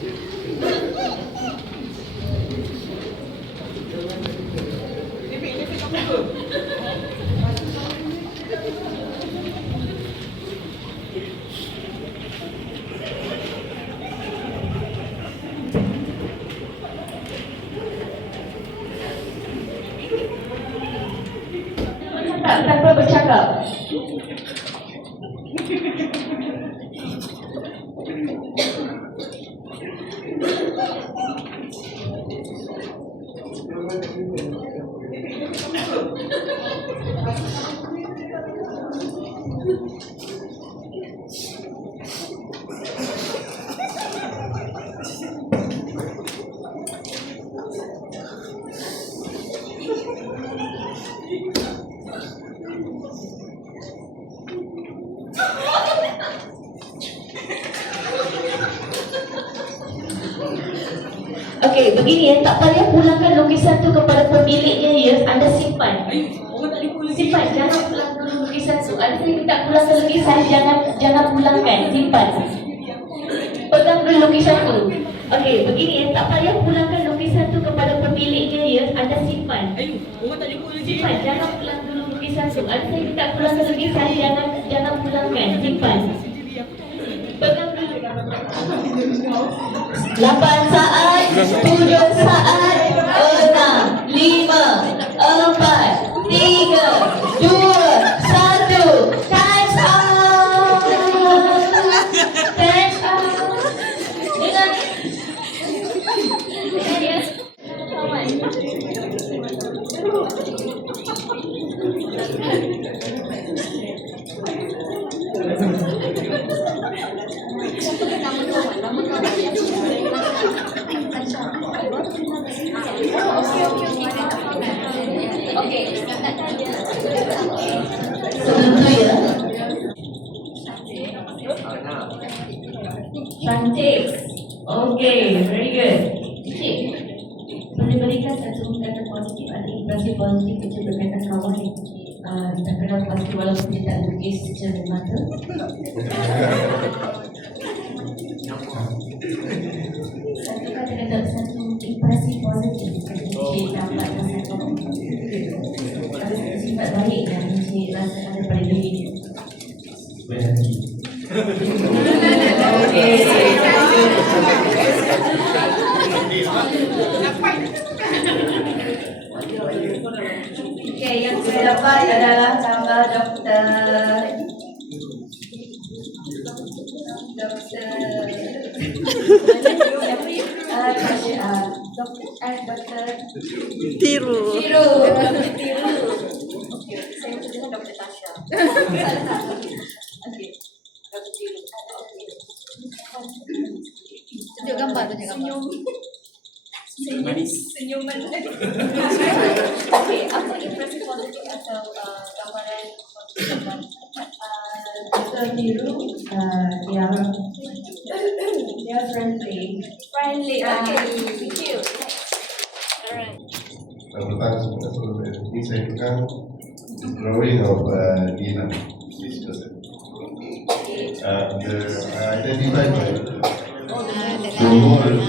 Tanpa bercakap. Okey, begini ya, tak payah pulangkan lukisan tu kepada pemiliknya ya, anda simpan. Simpan, jangan pulang dulu lukisan tu. Anda minta pulangkan lukisan, jangan pulangkan, simpan. Pegang dulu lukisan tu. Okey, begini ya, tak payah pulangkan lukisan tu kepada pemiliknya ya, anda simpan. Simpan, jangan pulang dulu lukisan tu. Anda minta pulangkan lukisan, jangan pulangkan, simpan. Pegang dulu. 8 saat, 7 saat, 6, 5, 4, 3, 2, 1. Time's up. Time's up. Dengar. Dengar ya. Okey, sebelum tu ya. Cantik. Okey, very good. Cik, boleh berikan satu kata positif atau impresi positif kepada berkaitan kawan yang tak kenal pasti walaupun dia tak lukis secara mata. Satu kata-kata, satu impresi positif Cik dapat rasakan. Sifat baik yang Cik rasakan daripada diri dia. Okey. Okey, yang saya dapat adalah gambar doktor. Tiru. Okey, saya dengan Dr. Tasha. Okey. Dr. Tiru. Tunjuk gambar, tunjuk gambar. Senyuman. Okey, apa impresi positif atau gambaran positif Dr. Tiru? Dia friendly. Okay, thank you. Alright. Ini saya pegang drawing of Dina, this person. Identified by the mole.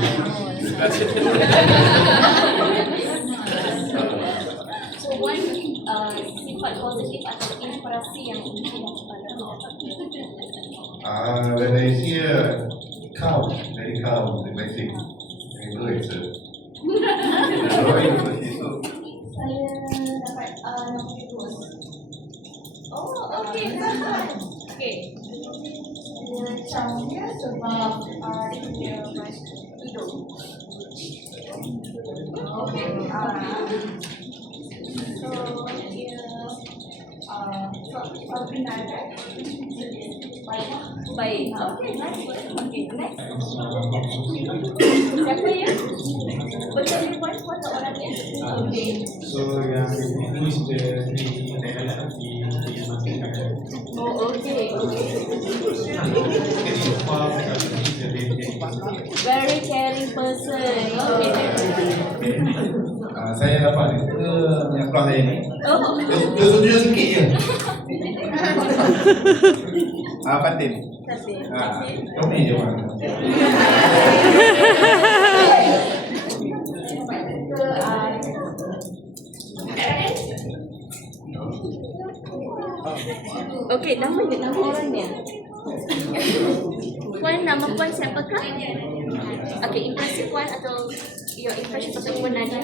So one sifat positif atau inspirasi yang ingin When I see a cow, very calm, relaxing, I know it's a drawing of a sister. saya dapat nombor 2. Oh, okey. Okey. Macamnya sebab dia punya hidung. Okey. So dia baik. Okey, nice. Okey, next. Siapa ya? Betul ni puan orangnya? Okey. So yang itu is the daerah di masing-masing. Oh, okey. Very caring person. Okay. Saya dapat yang keluar saya ni. Oh. Dia tunjuk sikit je. Fatin. Kau ni je mana? Siapakah? Okay, impressive one atau your impression pasal perempuan Nadia?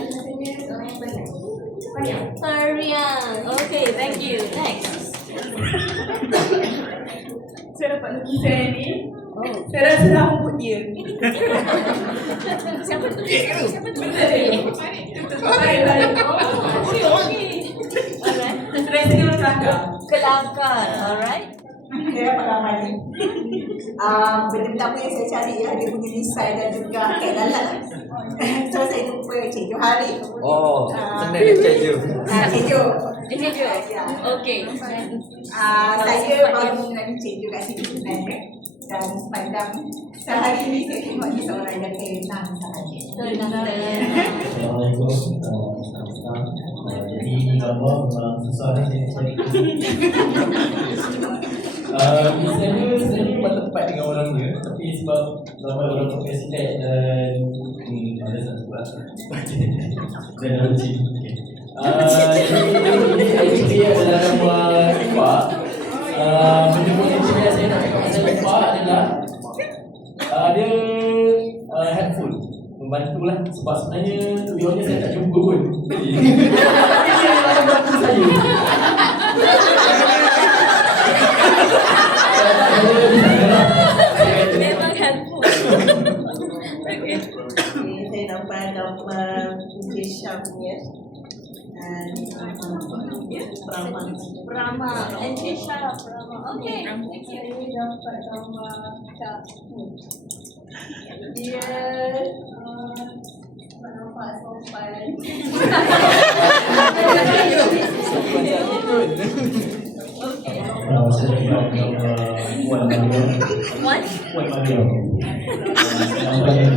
Periang. Okay, thank you. Next. Saya dapat lukisan ni. Saya rasa dah rambut dia. Siapa tu? Siapa tu? Baik. Alright. Rasa dia orang kelakar. Kelakar. Alright. Saya dapat gambar ni. Benda pertama yang saya cari ialah dia punya design dan juga kat dalam. So saya jumpa Cik Johari. Oh, senang nak cek je. Cik Jo. Ini je. Okay. Saya baru mengenali Cik Jo kat sini sebenarnya. Dan sepanjang sehari ini saya tengok dia seorang yang tenang sahaja. Assalamualaikum. Jadi gambar memang susah ni saya cari. Biasanya saya memang tepat dengan orang dia, tapi sebab gambar orang sophisticated dan ada satu kelas dan runcing. Jadi dia adalah gambar lepak. Benda potensi yang saya nak cakap pasal lepak adalah dia helpful, membantulah sebab sebenarnya tujuannya saya tak jumpa pun. Jadi dia membantu saya. Memang helpful. Okay. Saya nampak gambar Putih Syamir dan Brahma. Antisha Brahma. Okay. Saya dapat gambar Kak dia nampak sopan. Saya dapat gambar Puan Maria. What? Puan Maria. Gambar yang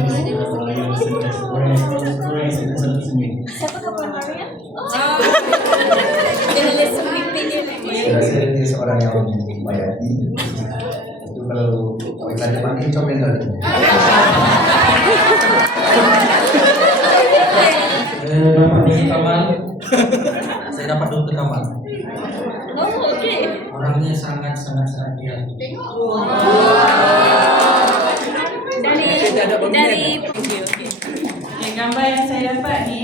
senyum. Siapakah Puan Maria? Jangan listen pimpin dia. Saya rasa dia seorang yang baik hati. Itu kalau ada mati comel tadi. Saya dapat tinggi Kamal. Saya dapat Dr. Kamal. Oh, okay. Orangnya sangat dia. Dari Okay, gambar yang saya dapat ni,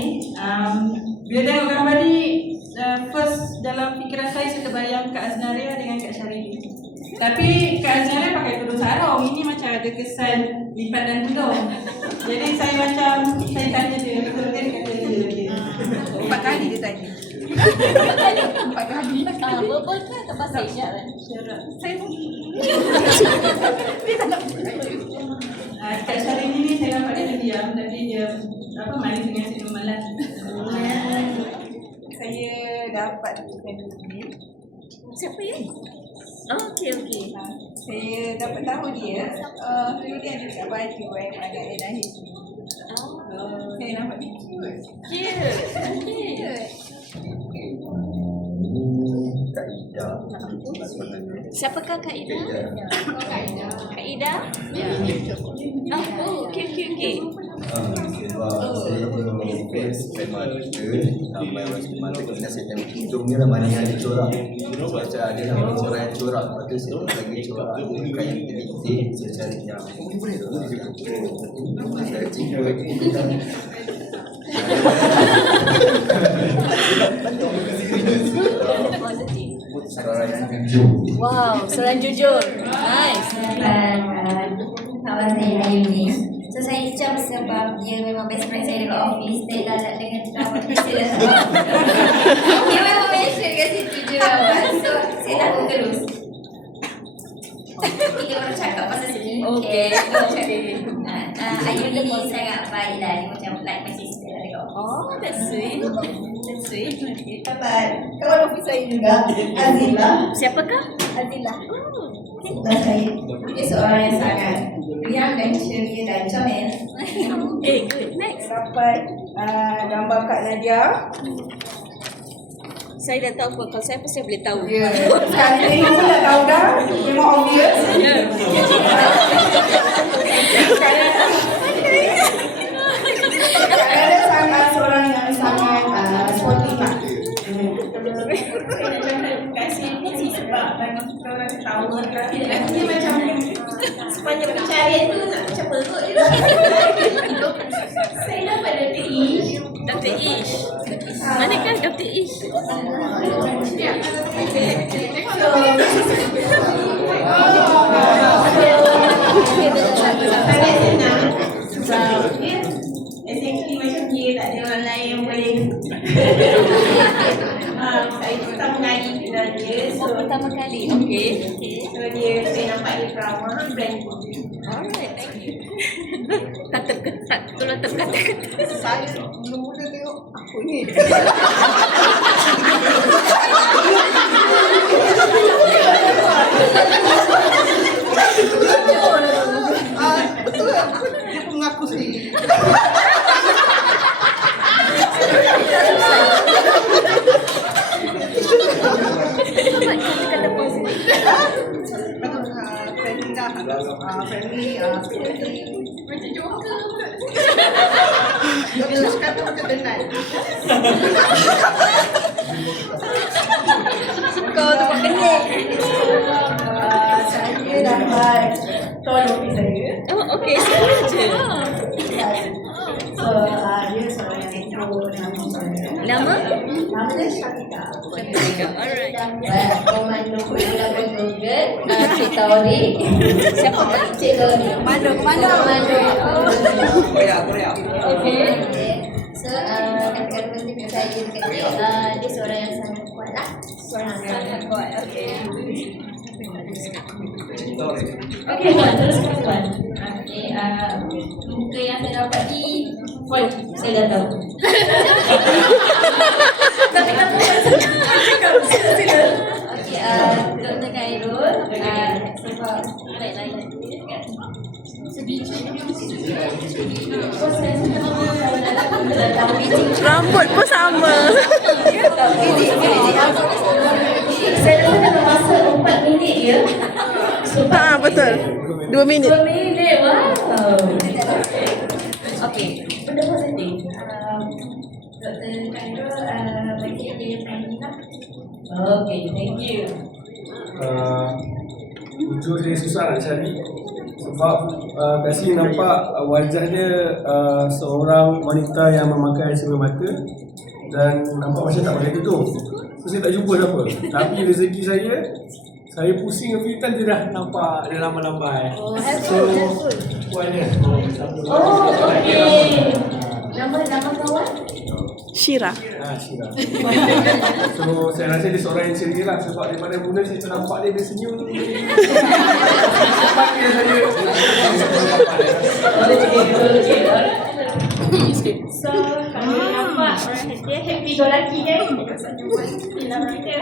bila tengok gambar ni, first dalam fikiran saya terbayang Kak Aznaria dengan Kak Syarili. Tapi Kak Aznaria pakai tudung sarung, ini macam ada kesan lipatan tudung. Jadi saya macam, saya tanya dia, betul dia kata dia. 4 kali dia tanya. 4 kali. verbal ke atau bahasa isyarat? Syarat. Saya dia tak nak. Kak Syarili ni saya nampak dia diam, tapi dia manis dengan senyum malas. Saya dapat tulisan ini. Siapa ya? Oh, okay. Saya dapat tahu dia, dulu dia ada kat baju anak dia lahir. Saya nampak dia cute. Cute. Kak Ida. Siapakah Kak Ida? Kak Ida? Oh, okay. Sebab saya fans memang ramai orang semata kemudian saya tengok hidungnya lah mana yang dicorak. Macam ada yang corak yang corak, lepas tu saya lagi corak bukan yang teliti, saya cari yang saya cikgu lagi. Seorang yang jujur. Wow, seorang jujur. Nice. Kawan saya Ayu ni. So saya jam sebab dia memang best friend saya dekat office. Saya lalat dengan ceramah dia sebab dia memang mention kat situ jerawat. So saya takut terus. Kita baru cakap pasal sini. Okay. Ayu ni sangat baik lah. Dia macam like my sister lah dekat office. Oh, that's sweet. Dapat kawan office saya juga, Azila. Siapakah? Azila. Dan saya dia seorang yang sangat riang dan ceria dan comel. Good. Next. Dapat gambar Kak Nadia. Saya dah tahu pun. Kalau saya pasti boleh tahu. Sekarang ni pun dah tahu dah. Memang obvious. Saya sangat seorang yang sangat sporty lah. Kasih ni sebab banyak kita orang tahu kan. Dia macam sepanjang pencarian tu nak macam Saya dapat Dr. Ish. Dr. Ish. Manakah Dr. Ish? Sangat senang sebab dia essentially macam dia tak ada orang lain yang boleh saya pertama kali kenal dia, so Pertama kali. Okay. so dia saya nampak dia ramah, friendly. Alright, thank you. Tolong kata. Saya mula-mula tengok apa ni. Betul lah. Dia pun mengaku sendiri. Kata positif. Betul, friendly lah. Friendly, sporty. Macam joker. Dia terus kata macam denai. Kau tu buat kening. Saya dapat tolong saya. Oh, okay. Sengaja. So, dia seorang yang intro nama saya. Nama? Nama dia Syakita. Alright. Komando Pulang Google. Cik Tauri. Siapa tu? Cik Tauri. Mana? Korea. Okay. So, kata-kata penting kat saya dekat dia, dia seorang yang sangat kuat lah. Seorang yang sangat kuat, okay. Okay, Puan. Teruskan, Puan. Okay, muka yang saya dapat ni, Puan, saya dah tahu. Tapi tak boleh. Sila. okay, Dr. Khairul, sebab lain-lain dia kan. Rambut pun sama. Saya rasa dalam masa 4 minit ya. Ha, betul. 2 minit. 2 minit, wow. Okay, benda positif. Dr. Khairul, bagi dia friendly lah. Okay, thank you. Jujur dia susah nak cari sebab biasanya nampak wajah dia seorang wanita yang memakai cermin mata dan nampak macam tak pakai tutup. So saya tak jumpa siapa. Tapi rezeki saya pusing kepitan dia dah nampak dia lambai-lambai. So puan dia. Oh, okay. Nama kawan? Syira. Syira. So saya rasa dia seorang yang ceria lah sebab daripada mula saya nampak dia senyum. Nampak dia saya. So, kalau nampak orang dia happy go lucky kan? Film kita.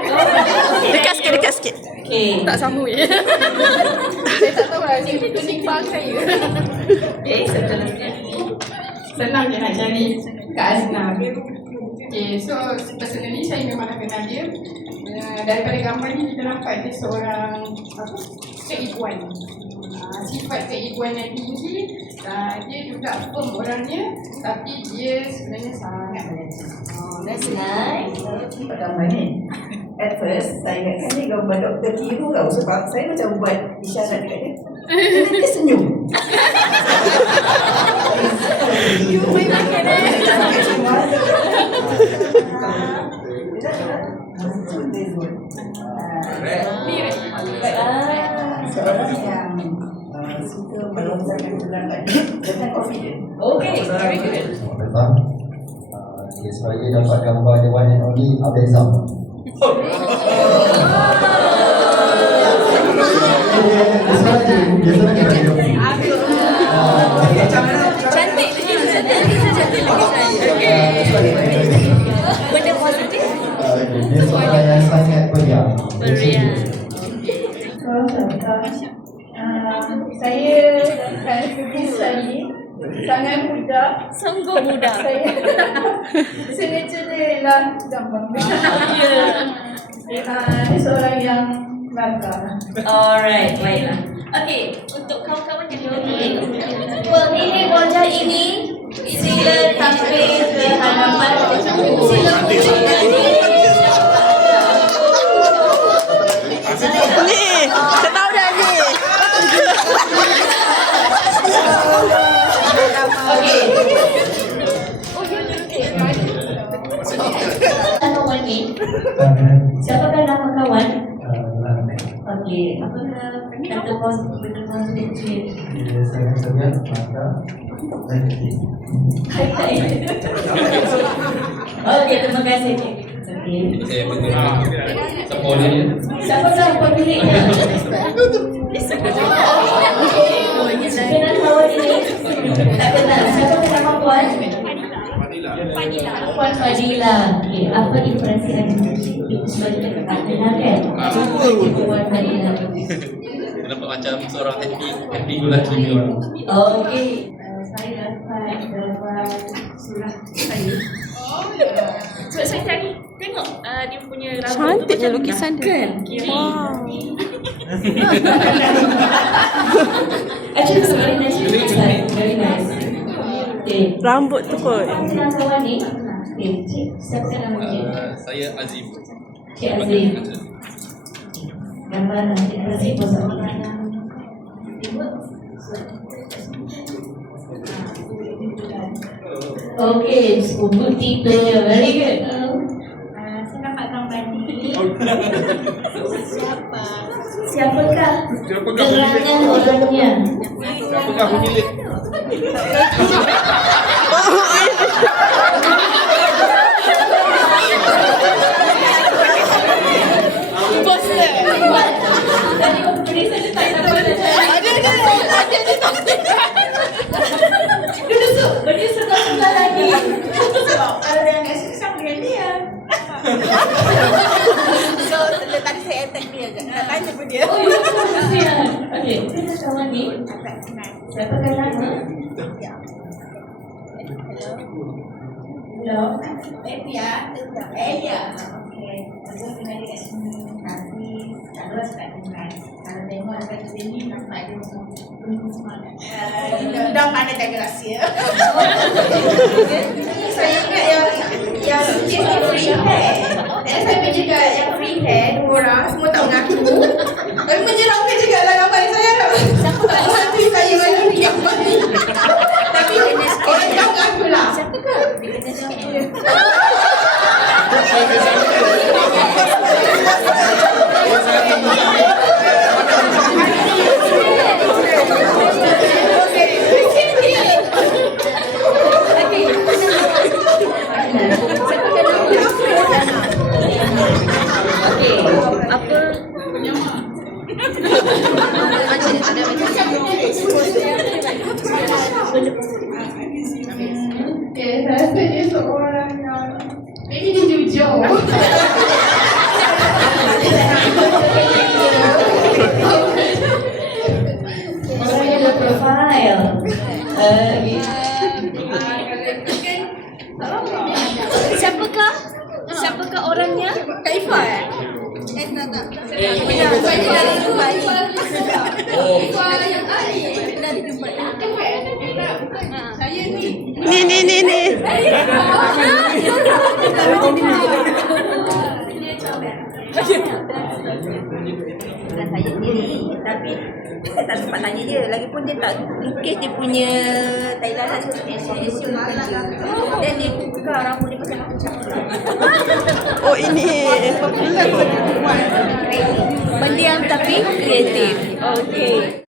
Dekat sikit. Okay. Tak sambung je. Saya tak tahu lah, ni penimbang saya. Okay, seterusnya. Senang je nak cari Kak Azna. Okay, so personally saya memang dah kenal dia. Daripada gambar ni kita nampak dia seorang keibuan. Sifat keibuan yang tinggi. Dia juga firm orangnya, tapi dia sebenarnya sangat belajar. That's nice. Nampak gambar ni. At first, saya ingatkan ni gambar Dr. Tiru tau sebab saya macam buat isyarat dekat dia. Dia senyum. You main pakai seorang yang suka melontarkan pendapat dia dengan confident. Okay, very good. Saya dapat gambar the one and only Abezam. Cantik lagi. Benda positif. Dia seorang yang sangat meriah. Saya akan pergi saya sangat mudah. Sungguh mudah. Saya signature dia ialah gambar. Dia seorang yang langka. Alright, baiklah. Okay, Untuk kawan-kawan yang lebih pemilik wajah ini sila tampil ke hadapan. Sila Ni, saya tahu dah ni. berkonsentrasi. Sangat-sangat mata dan hati. Okey, terima kasih. Okey. Saya berterima siapa orangnya? Siapa tahu pemiliknya? Kenal kawan ini? Tak kenal. Siapa nama puan? Puan Fadila. Okey, apa impresi anda sebagai kakak kenal kan? Puan Fadila. Nampak macam seorang happy go lucky ni orang. Okey. Saya dapat surah saya. Sebab saya tadi tengok dia punya rambut Cantiknya lukisan dia. kiri. Wow. Actually, it's very nice lukisan. Very nice. Okay. Rambut tu kot. Kenal kawan ni? Okay, cik. Siapa namanya? Saya Azim. Cik Azim. Gambar Cik Azim pasal mana? Okay, multiplayer. Very good. Saya dapat gambar ni. Siapakah gerangan orangnya? Siapakah pemilik? Tadi beri saya tak tahu Berduduk sebelah lagi. Sebab kalau dia nak suka sama dengan dia. So tadi saya attack dia je. Nak tanya pun dia. Oh, ya, kasihan. Okey, kita kawan ni. Siapa nama? Hello. Ya. Okey. Saya kenal dia kat sini. Tapi tak luas kat kenal. Kalau tengok kat sini nampak dia macam semangat. Dah pandai jaga rahsia. Saya ingat yang kes ni free hair. Dan saya pergi kat yang free hair, dua orang semua tak mengaku. Tapi menyeramkan juga lah gambar ni saya harap. Satu saya bagi gambar ni. Tapi orang tak mengaku lah. Okay, saya rasa dia seorang yang maybe dia jujur. Orangnya ada profile. Siapakah orangnya? Kak Ifah tak. Saya ni. Ni. Bukan saya sendiri, tapi saya tak sempat tanya dia. Lagipun dia tak lukis dia punya Thailand lah esok malam. Dan dia tukar rambut dia pasal macam Oh, ini. benda yang tapi kreatif. Okay.